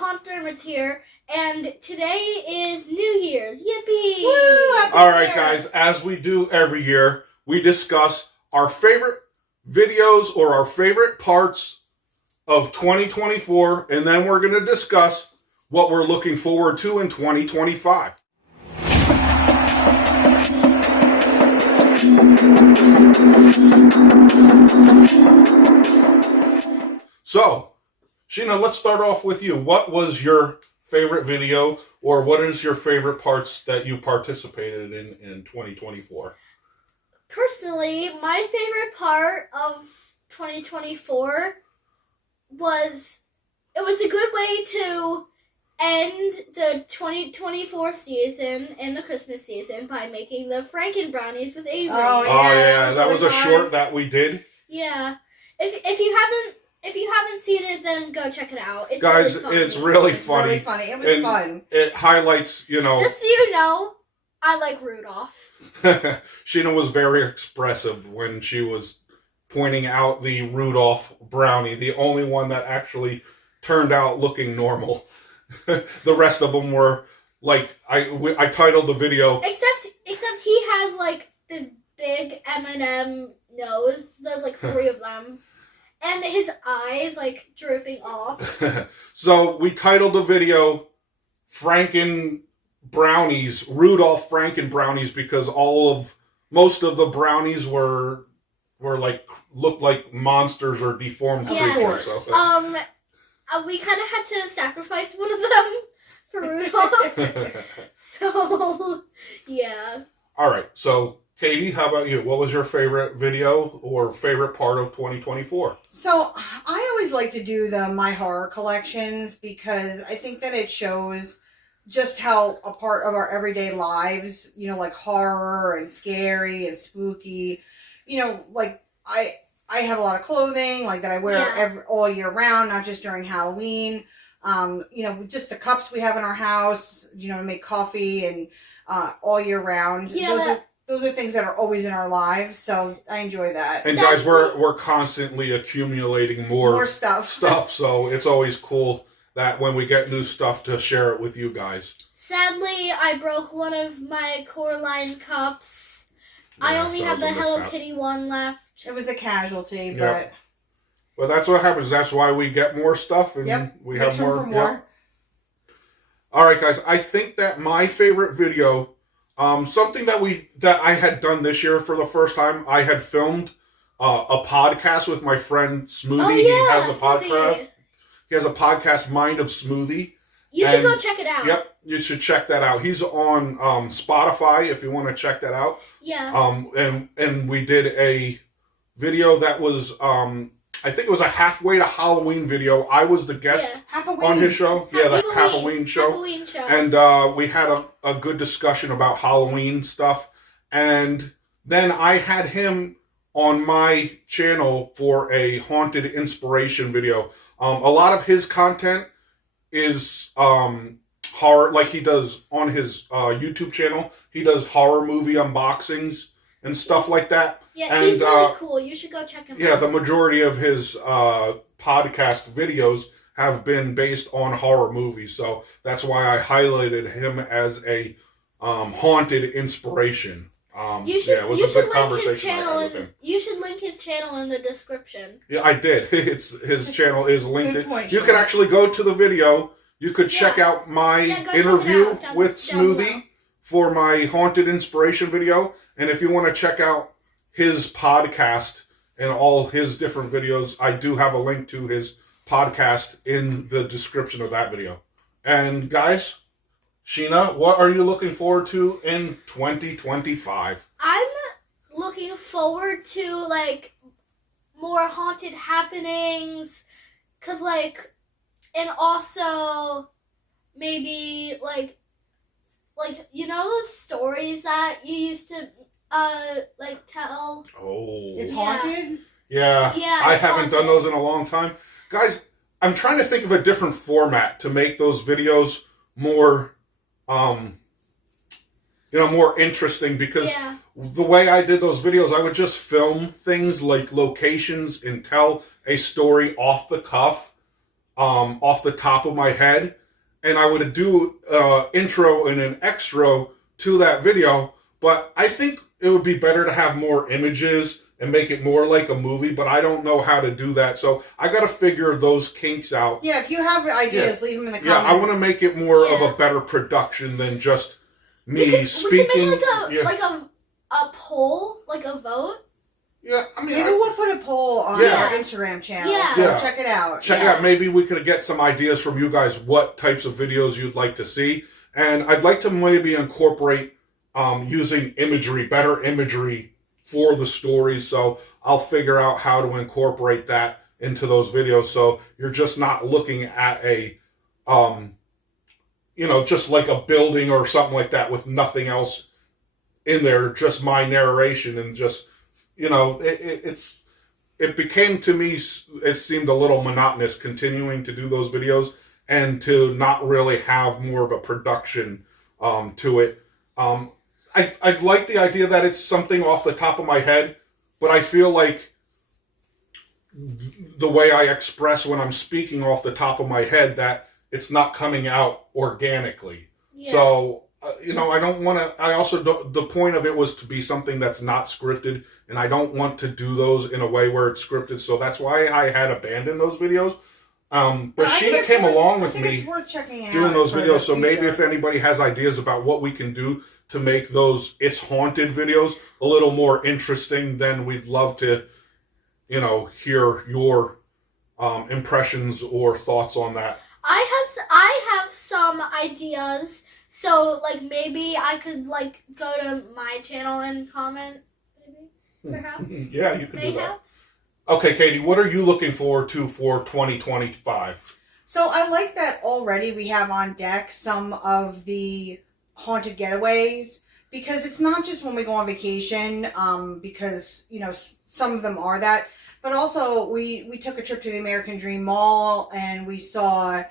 Hauntdermotts here, and today is New Year's. Yippee! Woo, All right, guys, as we do every year, we discuss our favorite videos or our favorite parts of 2024, and then we're going to discuss what we're looking forward to in 2025. So, Sheena, let's start off with you. What was your favorite video, or what is your favorite parts that you participated in 2024? Personally, my favorite part of 2024 was, it was a good way to end the 2024 season and the Christmas season by making the Franken brownies with Avery. Oh, Oh yeah, that really was a fun. short that we did. Yeah. If you haven't seen it, then go check it out. It's Guys, really funny. it's really It's funny. really funny. It was And fun. It highlights, Just so you know, I like Rudolph. Sheena was very expressive when she was pointing out the Rudolph brownie, the only one that actually turned out looking normal. The rest of them were like, I titled the video. Except he has like this big M&M nose. There's like 3 of them. And his eyes like dripping off. So we titled the video Franken Brownies, Rudolph Franken Brownies, because most of the brownies were like, looked like monsters or deformed Yeah. creatures. So. We kind of had to sacrifice one of them for Rudolph. So, yeah. All right. So, Katie, how about you? What was your favorite video or favorite part of 2024? So I always like to do the My Horror collections because I think that it shows just how a part of our everyday lives, like horror and scary and spooky, like I have a lot of clothing like that I wear all year round, not just during Halloween. Just the cups we have in our house, to make coffee and all year round. Yeah, Those are things that are always in our lives, so I enjoy that. And guys, we're constantly accumulating more stuff. So it's always cool that when we get new stuff to share it with you guys. Sadly, I broke one of my Coraline cups. Yeah, I only have the that was a Hello mishap. Kitty one left. It was a casualty, Yep. Well, that's what happens. That's why we get more stuff and we Makes have room more. for more. Yep. All right, guys. I think that my favorite video, something that I had done this year for the first time, I had filmed a podcast with my friend Smoothie. Oh, yeah, He has a Smoothie. podcast. He has a podcast, Mind of Smoothie. You should go check it out. Yep, you should check that out. He's on Spotify if you want to check that out. Yeah. And we did a video that was I think it was a halfway to Halloween video. I was the guest on his show. The Halloween show. And we had a good discussion about Halloween stuff. And then I had him on my channel for a haunted inspiration video. A lot of his content is horror, like he does on his YouTube channel. He does horror movie unboxings and stuff like that. Yeah, and, he's really cool. You should go check him out. Yeah, the majority of his podcast videos have been based on horror movies, so that's why I highlighted him as a haunted inspiration. You should link his channel. You should link his channel in the description. Yeah, I did. His channel is linked. Good point, You can actually go to the video. You could check out my interview with Smoothie for my haunted inspiration video. And if you want to check out his podcast and all his different videos, I do have a link to his podcast in the description of that video. And guys, Sheena, what are you looking forward to in 2025? I'm looking forward to more haunted happenings, and also maybe those stories that you used to tell. Oh, it's haunted. Yeah, I haven't done haunted. those in a long time, guys. I'm trying to think of a different format to make those videos more, more interesting, because the way I did those videos, I would just film things like locations and tell a story off the cuff. off the top of my head, and I would do intro and an extra to that video. But I think it would be better to have more images and make it more like a movie, but I don't know how to do that. So I got to figure those kinks out. Yeah, if you have ideas, leave them in the comments. Yeah, I want to make it more of a better production than just me speaking. We could make a poll, like a vote. Yeah, I mean, maybe we'll put a poll on our Instagram channel. Yeah. So check it out. Check it out. Maybe we could get some ideas from you guys what types of videos you'd like to see. And I'd like to maybe incorporate using imagery, better imagery for the stories. So I'll figure out how to incorporate that into those videos. So you're just not looking at a, just like a building or something like that with nothing else in there, just my narration and just, it became to me, it seemed a little monotonous continuing to do those videos and to not really have more of a production to it. I'd like the idea that it's something off the top of my head, but I feel like the way I express when I'm speaking off the top of my head, that it's not coming out organically. Yeah. So, I don't want to, the point of it was to be something that's not scripted, and I don't want to do those in a way where it's scripted. So that's why I had abandoned those videos. But Sheena came along with me doing those videos. So maybe if anybody has ideas about what we can do to make those It's Haunted videos a little more interesting, then we'd love to, hear your impressions or thoughts on that. I have some ideas. So, maybe I could, go to my channel and comment, maybe, perhaps? Yeah, you could do that. Okay, Katie, what are you looking forward to for 2025? So, I like that already we have on deck some of the haunted getaways, because it's not just when we go on vacation, because, some of them are that, but also we took a trip to the American Dream Mall, and we saw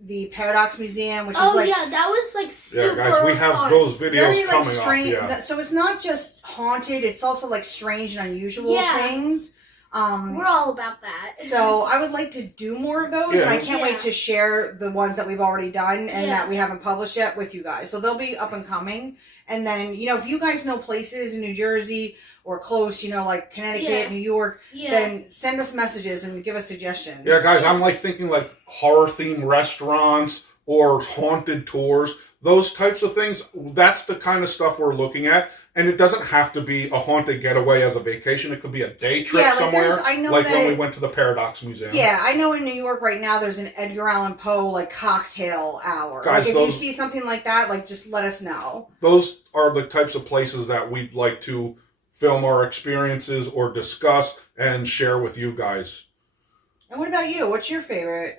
the Paradox Museum, which is that was super guys, we have fun. those videos very coming strange up. Yeah. So it's not just haunted, it's also strange and unusual things. We're all about that. So I would like to do more of those, and I can't wait to share the ones that we've already done and that we haven't published yet with you guys. So they'll be up and coming. And then, if you guys know places in New Jersey or close, like Connecticut, New York, then send us messages and give us suggestions. Yeah, guys, I'm thinking horror-themed restaurants or haunted tours, those types of things. That's the kind of stuff we're looking at. And it doesn't have to be a haunted getaway as a vacation. It could be a day trip somewhere. When we went to the Paradox Museum. Yeah, I know in New York right now there's an Edgar Allan Poe cocktail hour. Guys, if you see something like that, just let us know. Those are the types of places that we'd like to film our experiences or discuss and share with you guys. And what about you? What's your favorite?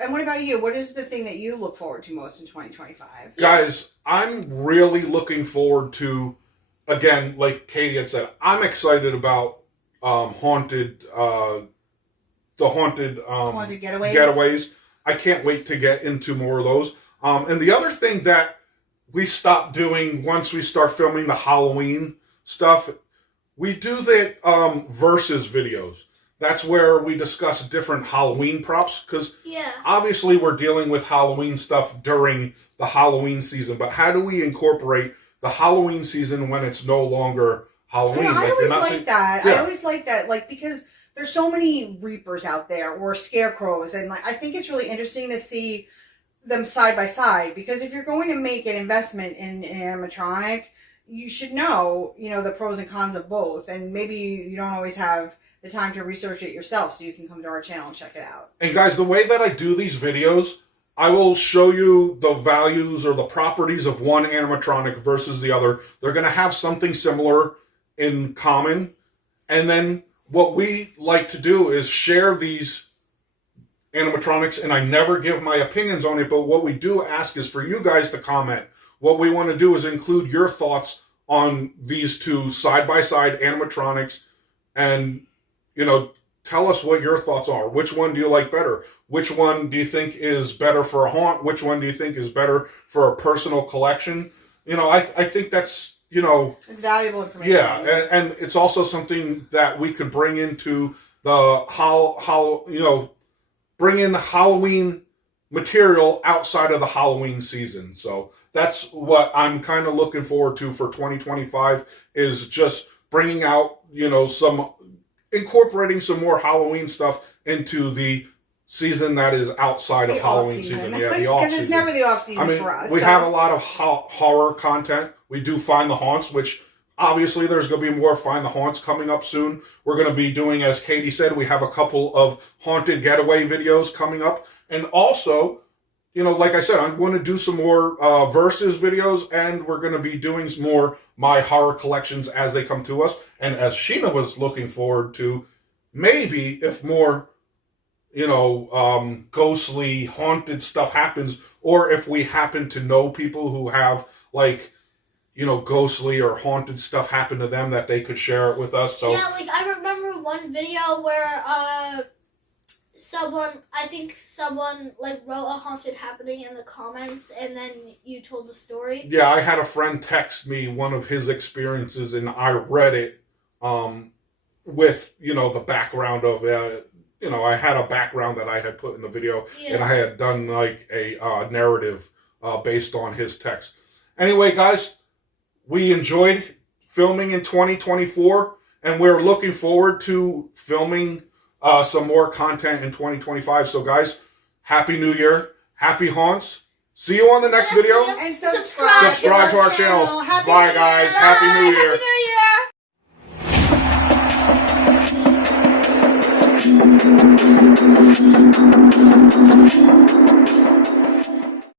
And what about you? What is the thing that you look forward to most in 2025? Guys, I'm really looking forward to, again, like Katie had said, I'm excited about haunted getaways. I can't wait to get into more of those. And the other thing that we stopped doing once we start filming the Halloween stuff, we do the versus videos. That's where we discuss different Halloween props, because obviously we're dealing with Halloween stuff during the Halloween season, but how do we incorporate the Halloween season when it's no longer Halloween? I always like that. I always like that, because there's so many Reapers out there, or Scarecrows, and I think it's really interesting to see them side by side, because if you're going to make an investment in an animatronic, you should know, the pros and cons of both, and maybe you don't always have the time to research it yourself, so you can come to our channel and check it out. And guys, the way that I do these videos, I will show you the values or the properties of one animatronic versus the other. They're going to have something similar in common. And then what we like to do is share these animatronics, and I never give my opinions on it, but what we do ask is for you guys to comment. What we want to do is include your thoughts on these two side-by-side animatronics, and tell us what your thoughts are. Which one do you like better? Which one do you think is better for a haunt? Which one do you think is better for a personal collection? I think that's, it's valuable information. Yeah, and it's also something that we could bring into the bring in Halloween material outside of the Halloween season. So that's what I'm kind of looking forward to for 2025, is just bringing out, incorporating some more Halloween stuff into the season that is outside of Halloween season. Yeah, the off season. Because it's never the off season for us. We have a lot of horror content. We do Find the Haunts, which obviously there's going to be more Find the Haunts coming up soon. We're going to be doing, as Katie said, we have a couple of haunted getaway videos coming up. And also, like I said, I'm going to do some more versus videos, and we're going to be doing some more my horror collections as they come to us. And as Sheena was looking forward to, maybe if more ghostly, haunted stuff happens, or if we happen to know people who have, ghostly or haunted stuff happen to them, that they could share it with us. So yeah, I remember one video where someone wrote a haunted happening in the comments, and then you told the story. Yeah, I had a friend text me one of his experiences, and I read it with, the background of I had a background that I had put in the video, and I had done a narrative based on his text. Anyway, guys, we enjoyed filming in 2024, and we're looking forward to filming some more content in 2025. So, guys, Happy New Year. Happy Haunts. See you on the next video. And subscribe to our channel. Bye, guys. Happy New Year. Happy New Year.